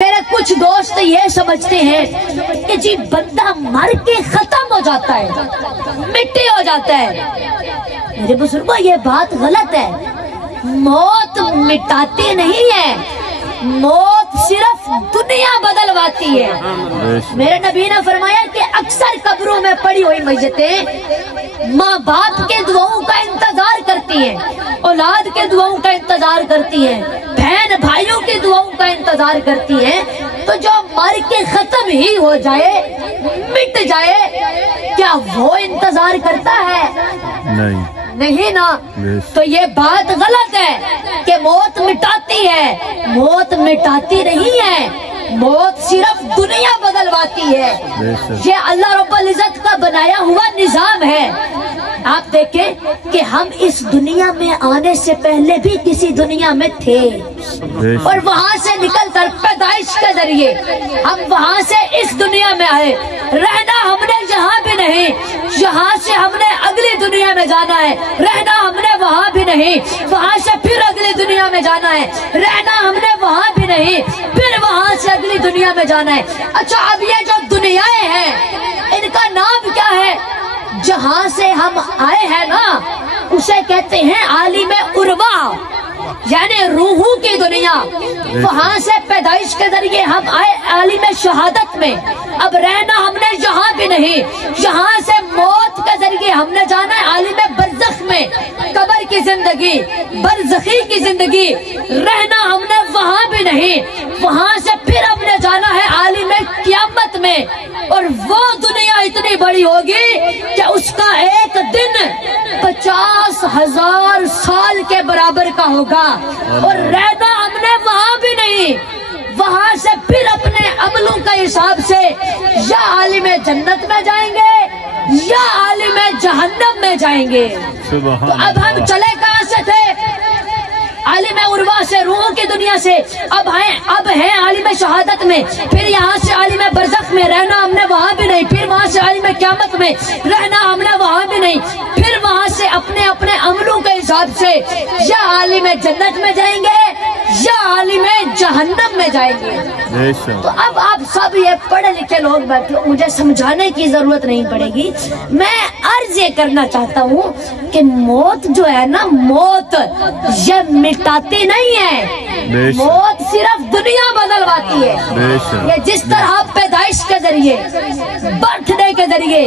मेरे कुछ दोस्त ये समझते हैं कि जी बंदा मर के खत्म हो जाता है, मिट्टी हो जाता है। मेरे बुजुर्गों ये बात गलत है। मौत मिटाती नहीं है, मौत सिर्फ दुनिया बदलवाती है। मेरे नबी ने फरमाया कि अक्सर कब्रों में पड़ी हुई मैयतें माँ बाप के दुआओं का इंतजार करती हैं, औलाद के दुआओं का इंतजार करती हैं, बहन भाइयों की दुआओं का इंतजार करती हैं। तो जो मर के खत्म ही हो जाए, मिट जाए, क्या वो इंतजार करता है? नहीं ना। तो ये बात गलत है कि मौत मिटाती है, मौत मिटाती नहीं है, मौत सिर्फ दुनिया बदलवाती है। ये अल्लाह रब्बुल इज्जत का बनाया हुआ निजाम है। आप देखें कि हम इस दुनिया में आने से पहले भी किसी दुनिया में थे और वहाँ से निकलकर पैदाइश के जरिए हम वहाँ से इस दुनिया में आए। रहना हमने जहाँ भी नहीं, यहाँ से हमने अगली दुनिया में जाना है। रहना हमने वहाँ भी नहीं, वहाँ से फिर अगली दुनिया में जाना है। रहना हमने वहाँ भी नहीं, फिर वहाँ से अगली दुनिया में जाना है। अच्छा, अब ये जो दुनियाएं हैं इनका नाम क्या है? जहाँ से हम आए हैं ना उसे कहते हैं आलिम उर्वा, यानी रूहों की दुनिया। वहाँ से पैदाइश के जरिए हम आए आलिम शहादत में। अब रहना हमने यहाँ भी नहीं, यहाँ से मौत के जरिए हमने जाना है आलिम बरज़ख में, कब्र की जिंदगी, बरज़खी की जिंदगी। रहना हमने वहाँ भी नहीं, वहाँ से फिर हमने जाना है आलिम क़यामत में। और वो दुनिया इतनी बड़ी होगी कि उसका एक दिन 50,000 साल के बराबर का होगा। और रहना हमने वहाँ भी नहीं, वहाँ से फिर अपने अमलों का हिसाब से या आलिम जन्नत में जाएंगे या आलिम जहन्नम में जाएंगे। तो अब हम चले कहाँ से थे? आलिम उर्वा से, रूहों की दुनिया से। अब हैं आलिम शहादत में, फिर यहाँ से आलिम बरज़ख में। रहना हमने वहाँ भी नहीं, फिर वहाँ से आलिम क़यामत में। रहना हमने वहाँ भी नहीं, फिर वहाँ से अपने अपने अमलों के हिसाब से या आलिम जन्नत में जाएंगे या आलिम जहन्नम में जाएंगे। तो अब आप सब ये पढ़े लिखे लोग बैठे, मुझे समझाने की जरूरत नहीं पड़ेगी। मैं अर्ज ये करना चाहता हूँ कि मौत जो है ना, मौत ये मिटाती नहीं है, मौत सिर्फ दुनिया बदलवाती है। ये जिस तरह पैदाइश के जरिए, बर्थडे के जरिए,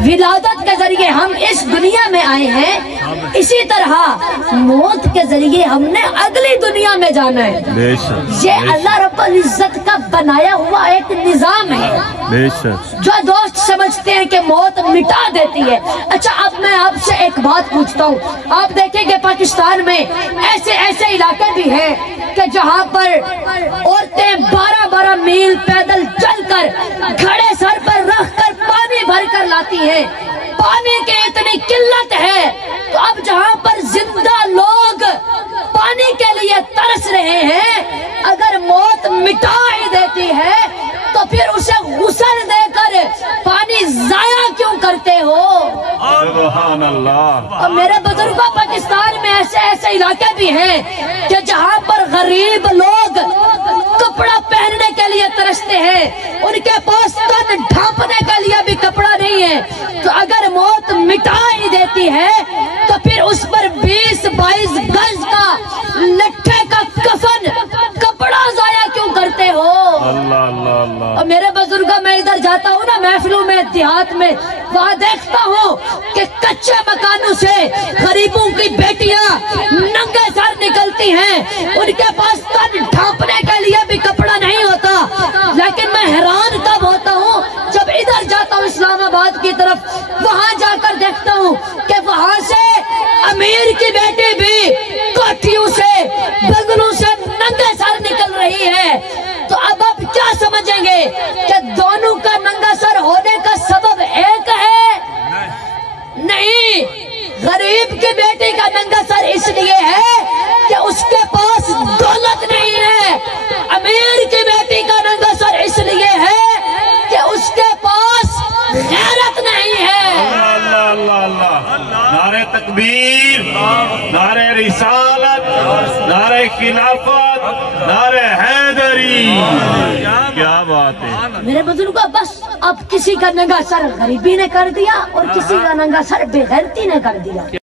विलादत के जरिए हम इस दुनिया में आए हैं, इसी तरह मौत के जरिए हमने अगली दुनिया में जाना है। ये अल्लाह रब्बुल इज्जत का बनाया हुआ एक निजाम है। जो दोस्त समझते हैं कि मौत मिटा देती है। अच्छा, अब मैं आपसे एक बात पूछता हूँ। आप देखेंगे पाकिस्तान में ऐसे ऐसे इलाके भी हैं कि जहाँ पर औरतें 12-12 मील पैदल चलकर घड़े सर पर रखकर पानी भर कर लाती हैं। पानी की इतनी किल्लत है, तो अब जहाँ पर जिंदा लोग पानी के लिए तरस रहे हैं, अगर मौत मिटा ही देती है तो फिर उसे गुस्ल देकर पानी जाया क्यों करते हो? सुभान अल्लाह। और मेरे बुजुर्गों, पाकिस्तान में ऐसे ऐसे इलाके भी हैं कि जहाँ पर गरीब लोग कपड़ा पहनने के लिए तरसते हैं, उनके पास तन ढांपने के लिए भी कपड़ा नहीं है। तो अगर मौत मिटा ही देती है तो फिर उस पर 20-22 गज का लट्ठे का कफन कपड़ा जाया क्यों करते हो? अल्लाह अल्लाह अल्लाह। और मेरे बुजुर्गों, मैं इधर जाता हूँ ना महफिलों में, देहात में, वहाँ देखता हूँ कि कच्चे मकानों से गरीबों की बेटियां नंगे सर निकलती हैं, उनके पास तन ढांपने के लिए भी कपड़ा नहीं होता। लेकिन मैं हैरान तब होता हूँ जब इधर जाता हूँ इस्लामाबाद की तरफ, वहाँ जाकर देखता हूँ कि वहाँ से अमीर की बेटी भी कोठियों से, बंगलों से नंगे सर निकल रही है। तो अब आप क्या समझेंगे कि दोनों का नंगा सर होने का सबब एक है? नहीं, गरीब की बेटी का नंगा सर इसलिए है कि उसके पास दौलत नहीं है। अमीर की बेटी का नंगा सर इसलिए है कि उसके पास गैरत नहीं है। अल्लाह अल्लाह अल्लाह। नारे तकबीर, नारे रिसालत, नारे खिलाफत, नारे हैदर شریف، کیا بات ہے. میرے بزرگوں بس اب کسی کا ننگا سر غریبی نے کر دیا اور کسی کا ننگا سر بے غیرتی نے کر دیا.